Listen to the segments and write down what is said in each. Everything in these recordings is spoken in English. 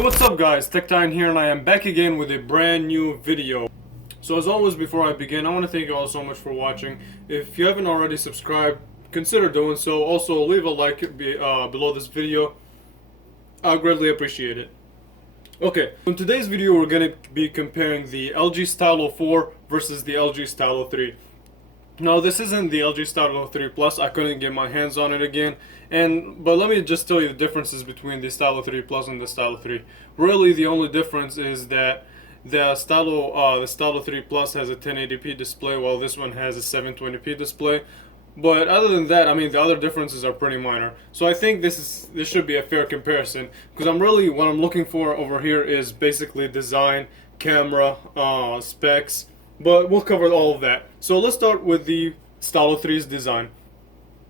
What's up guys, TechTime here, and I am back again with a brand new video. So as always, before I begin, I want to thank you all so much for watching. If you haven't already subscribed, consider doing so. Also, leave a like below this video. I'll greatly appreciate it. Okay, in today's video we're going to be comparing the LG Stylo 4 versus the LG Stylo 3. No, this isn't the LG Stylo 3 Plus. I couldn't get my hands on it again. But let me just tell you the differences between the Stylo 3 Plus and the Stylo 3. Really, the only difference is that the Stylo 3 Plus has a 1080p display, while this one has a 720p display. But other than that, I mean, the other differences are pretty minor. So I think this should be a fair comparison, because what I'm looking for over here is basically design, camera, specs. But we'll cover all of that. So let's start with the Stylo 3's design.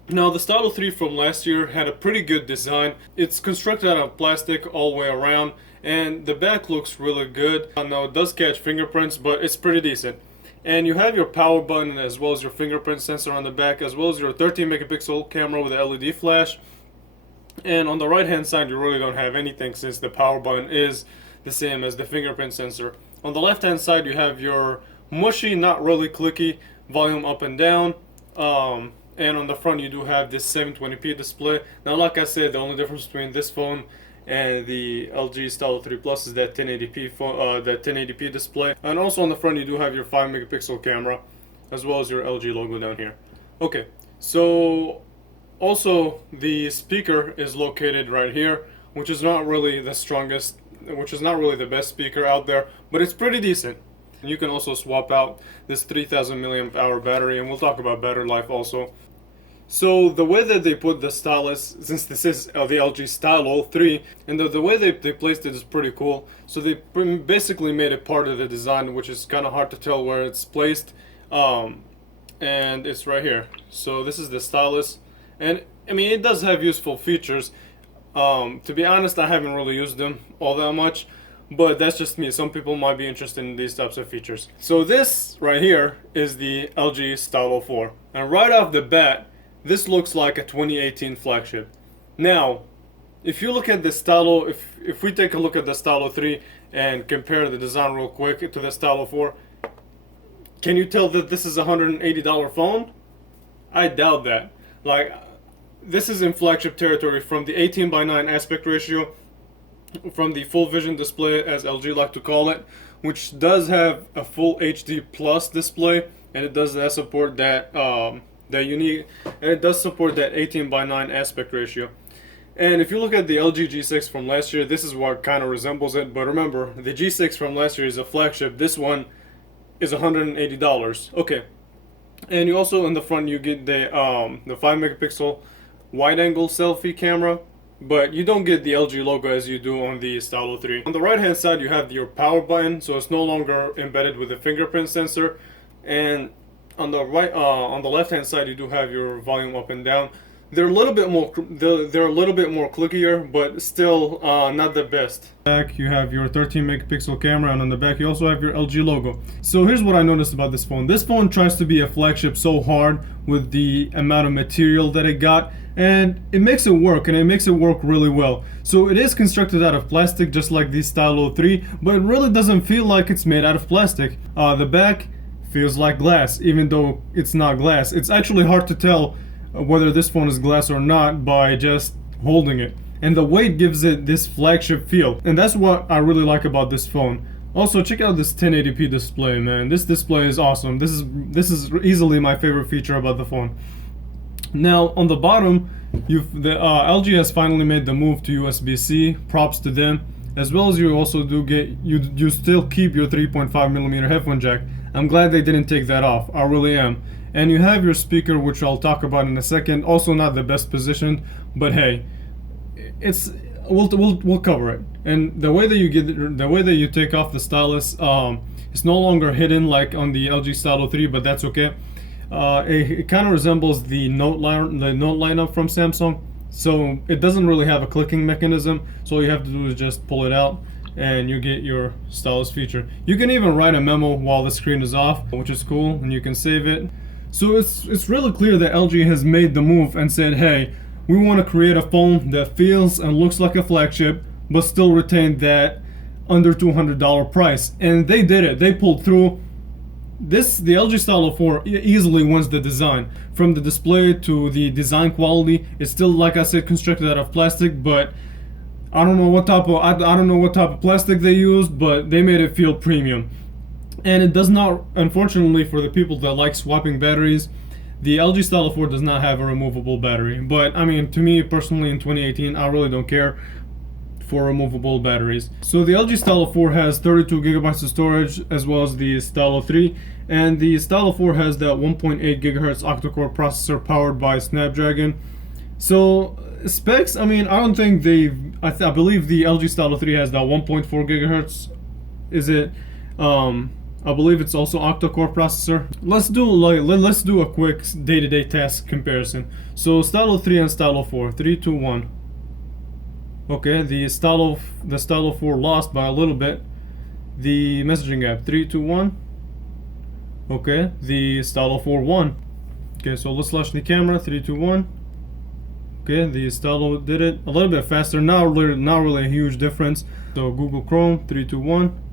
Now, the Stylo 3 from last year had a pretty good design. It's constructed out of plastic all the way around, and the back looks really good. Now, it does catch fingerprints, but it's pretty decent. And you have your power button as well as your fingerprint sensor on the back, as well as your 13 megapixel camera with a LED flash. And on the right hand side, you really don't have anything, since the power button is the same as the fingerprint sensor. On the left hand side, you have your mushy, not really clicky volume up and down, and on the front you do have this 720p display. Now, like I said, the only difference between this phone and the LG Stylo 3 Plus is that 1080p display. And also on the front you do have your 5 megapixel camera, as well as your LG logo down here. Okay, so also the speaker is located right here, which is not really the strongest, which is not really the best speaker out there, but it's pretty decent. You can also swap out this 3000 milliamp hour battery, and we'll talk about battery life also. So the way that they put the stylus, since this is the LG Stylo 3, and the way they placed it is pretty cool. So they basically made it part of the design, which is kind of hard to tell where it's placed. And it's right here. So this is the stylus, and I mean, it does have useful features. To be honest, I haven't really used them all that much, but that's just me. Some people might be interested in these types of features. So this right here is the LG Stylo 4, and right off the bat, this looks like a 2018 flagship. Now, if you look at the Stylo, if we take a look at the Stylo 3 and compare the design real quick to the Stylo 4, can you tell that this is a $180 phone? I doubt that. Like, this is in flagship territory, from the 18:9 aspect ratio, from the full vision display, as LG like to call it, which does have a full HD plus display, and it does support that it does support that 18:9 aspect ratio. And if you look at the LG G6 from last year, this is what kind of resembles it. But remember, the G6 from last year is a flagship. This one is $180. Okay, and you also, in the front, you get the 5 megapixel wide angle selfie camera, but you don't get the LG logo as you do on the Stylo 3. On the right hand side, you have your power button, so it's no longer embedded with the fingerprint sensor. And on the left hand side, you do have your volume up and down. They're a little bit more clickier, but still not the best. Back you have your 13 megapixel camera, and on the back you also have your LG logo. So here's what I noticed about this phone. This phone tries to be a flagship so hard with the amount of material that it got, and it makes it work, and it makes it work really well. So it is constructed out of plastic, just like the Stylo 3, but it really doesn't feel like it's made out of plastic. The back feels like glass, even though it's not glass. It's actually hard to tell whether this phone is glass or not by just holding it. And the weight gives it this flagship feel, and that's what I really like about this phone. Also, check out this 1080p display, man. This display is awesome. This is easily my favorite feature about the phone. Now, on the bottom, LG has finally made the move to USB-C. Props to them. As well as you also do get, you still keep your 3.5mm headphone jack. I'm glad they didn't take that off. I really am. And you have your speaker, which I'll talk about in a second. Also not the best positioned, but hey, we'll cover it. And the way that you take off the stylus, it's no longer hidden like on the LG Stylo 3, but that's okay. It kind of resembles the Note lineup from Samsung. So it doesn't really have a clicking mechanism, so all you have to do is just pull it out and you get your stylus feature. You can even write a memo while the screen is off, which is cool, and you can save it. So it's really clear that LG has made the move and said, hey, we want to create a phone that feels and looks like a flagship, but still retain that under $200 price. And they did it. They pulled through. The LG Stylo 4 easily wins the design. From the display to the design quality, it's still, like I said, constructed out of plastic, but I don't know what type of plastic they used, but they made it feel premium. And it does not, unfortunately, for the people that like swapping batteries, the LG Stylo 4 does not have a removable battery. But I mean, to me personally, in 2018, I really don't care for removable batteries. So the LG Stylo 4 has 32 gigabytes of storage, as well as the Stylo 3, and the Stylo 4 has that 1.8 gigahertz octa-core processor powered by Snapdragon. So specs, I mean, I don't think I believe the LG Stylo 3 has that 1.4 gigahertz. Is it? I believe it's also octa-core processor. Let's do a quick day-to-day task comparison. So Stylo 3 and Stylo 4, 3, 2, 1. Okay, the Stylo 4 lost by a little bit. The messaging app, 3, 2, 1. Okay, the Stylo 4 won. Okay, so let's flash the camera, 3, 2, 1. Okay, the Stylo did it a little bit faster. Not really a huge difference. So Google Chrome, 3, 2, 1.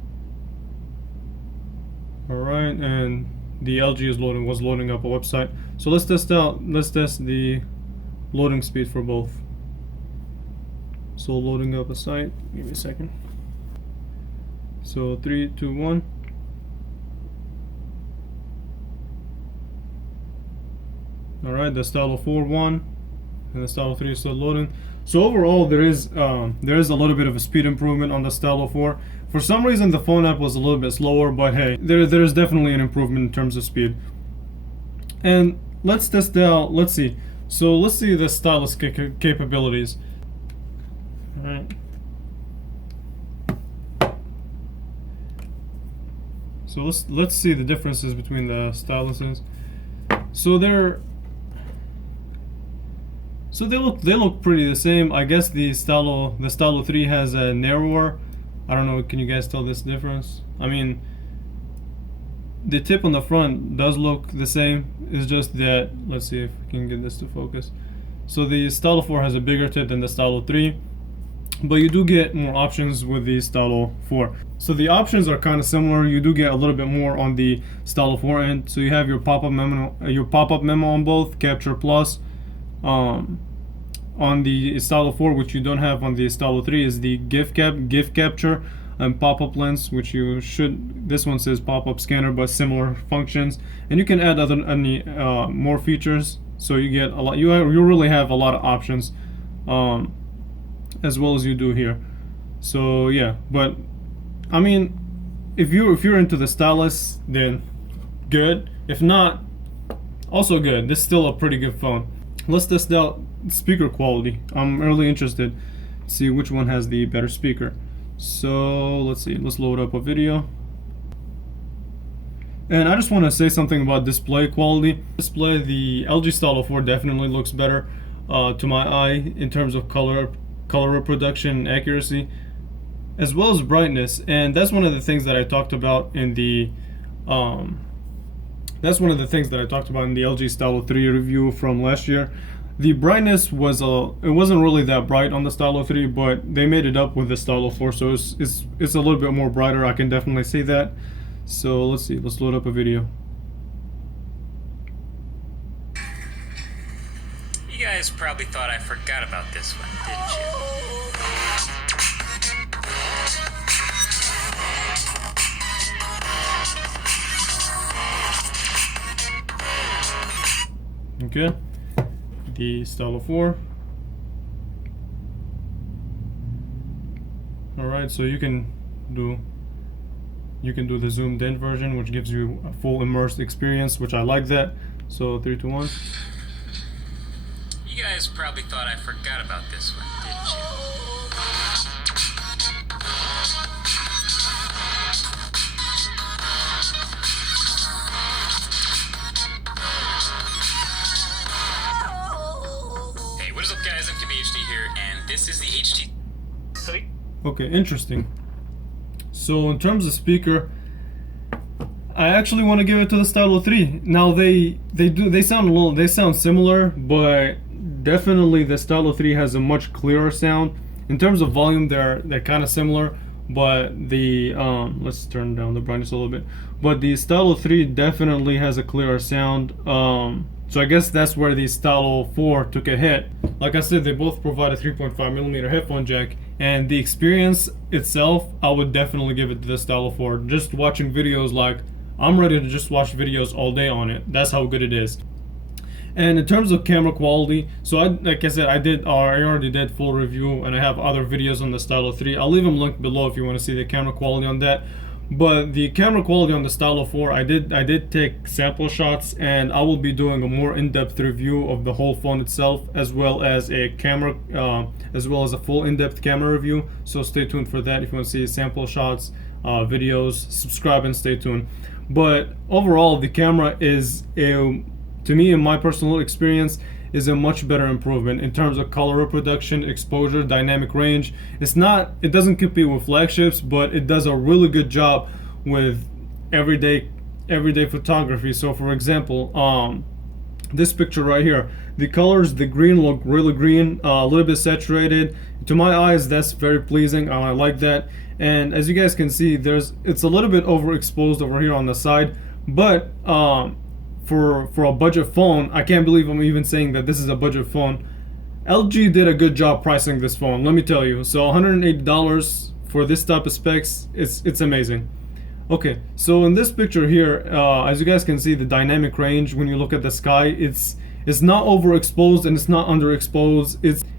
All right, and the LG was loading up a website. So let's test the loading speed for both. So loading up a site. Give me a second. So 3, 2, 1. All right, the Stylo 4 won, and the Stylo 3 is still loading. So overall, there is a little bit of a speed improvement on the Stylo 4. For some reason, the phone app was a little bit slower, but hey, there is definitely an improvement in terms of speed. And let's test out. Let's see. So let's see the stylus capabilities. All right. So let's see the differences between the styluses. So they look pretty the same. I guess the Stylo 3 has a narrower. I don't know, can you guys tell this difference? I mean, the tip on the front does look the same. It's just that, let's see if we can get this to focus. So the Stylo 4 has a bigger tip than the Stylo 3, but you do get more options with the Stylo 4. So the options are kind of similar. You do get a little bit more on the Stylo 4 end. So you have your pop-up memo on both, Capture Plus. On the Stylo 4, which you don't have on the Stylo 3, is the GIF capture and pop-up lens, which you should. This one says pop-up scanner, but similar functions, and you can add any more features. So you get a lot. You really have a lot of options, as well as you do here. So yeah, but I mean, if you're into the stylus, then good. If not, also good. This is still a pretty good phone. Let's test out speaker quality. I'm really interested to see which one has the better speaker. So let's see, let's load up a video. And I just want to say something about display quality. The LG Stylo 4 definitely looks better to my eye in terms of color reproduction and accuracy, as well as brightness. And that's one of the things that I talked about in the LG Stylo 3 review from last year. The brightness wasn't really that bright on the Stylo 3, but they made it up with the Stylo 4, so it's a little bit more brighter. I can definitely say that. So let's see, let's load up a video. You guys probably thought I forgot about this one, didn't you? Okay, the Stylo 4. Alright, so you can do the zoomed in version, which gives you a full immersed experience, which I like that. So 3, 2, 1. You guys probably thought I forgot about this one, didn't you? What is up, guys? I'm HD here, and this is the HD. Okay, interesting. So in terms of speaker, I actually want to give it to the Stylo 3. Now they sound similar, but definitely the Stylo 3 has a much clearer sound, In terms of volume, they're kind of similar, but the let's turn down the brightness a little bit. But the Stylo 3 definitely has a clearer sound. So I guess that's where the Stylo 4 took a hit. Like I said, they both provide a 3.5mm headphone jack, and the experience itself, I would definitely give it to the Stylo 4. Just watching videos, like, I'm ready to just watch videos all day on it. That's how good it is. And in terms of camera quality, so like I said, I already did full review, and I have other videos on the Stylo 3. I'll leave them linked below if you want to see the camera quality on that. But the camera quality on the Stylo 4, I did take sample shots, and I will be doing a more in-depth review of the whole phone itself, as well as a full in-depth camera review. So stay tuned for that if you want to see sample shots, videos. Subscribe and stay tuned. But overall, the camera is to me, in my personal experience, is a much better improvement in terms of color reproduction, exposure, dynamic range. It doesn't compete with flagships, but it does a really good job with everyday photography. So for example, this picture right here, the colors, the green look really green, a little bit saturated. To my eyes, that's very pleasing. I like that. And as you guys can see, it's a little bit overexposed over here on the side, but for a budget phone, I can't believe I'm even saying that this is a budget phone. LG did a good job pricing this phone, let me tell you. So $180 for this type of specs, it's amazing. Okay, so in this picture here, as you guys can see, the dynamic range, when you look at the sky, it's not overexposed and it's not underexposed.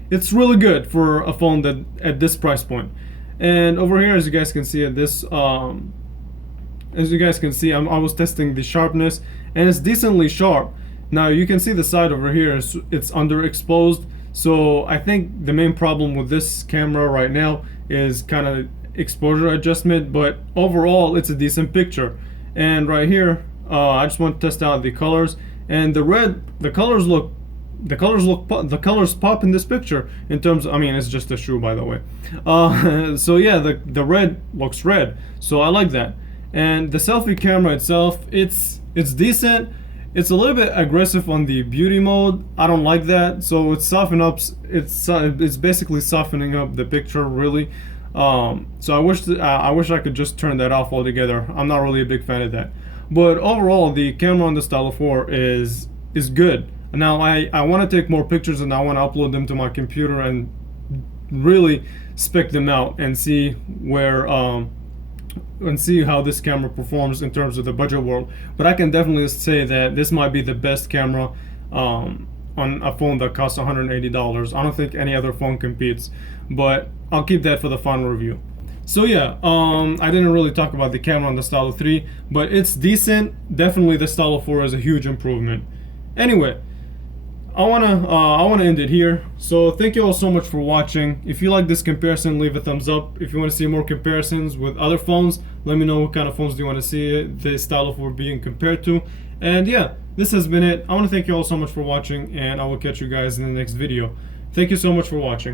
It's really good for a phone that at this price point. And over here, as you guys can see, I was testing the sharpness, and it's decently sharp. Now you can see the side over here, it's underexposed. So I think the main problem with this camera right now is kind of exposure adjustment, but overall it's a decent picture. And right here, I just want to test out the colors, and the colors pop in this picture. In terms of, I mean, it's just a shoe, by the way. So yeah, the red looks red, so I like that. And the selfie camera itself, it's decent. It's a little bit aggressive on the beauty mode. I don't like that. So it's basically softening up the picture, really. So I wish I could just turn that off altogether. I'm not really a big fan of that. But overall, the camera on the Stylo 4 is good. Now I want to take more pictures, and I want to upload them to my computer and really spec them out and see how this camera performs in terms of the budget world. But I can definitely say that this might be the best camera on a phone that costs $180. I don't think any other phone competes, but I'll keep that for the final review. So yeah, I didn't really talk about the camera on the Stylo 3, but it's decent. Definitely the Stylo 4 is a huge improvement. Anyway, I wanna end it here. So thank you all so much for watching. If you like this comparison, leave a thumbs up. If you want to see more comparisons with other phones, let me know what kind of phones do you want to see the Stylo 4 being compared to. And yeah, this has been it. I want to thank you all so much for watching, and I will catch you guys in the next video. Thank you so much for watching.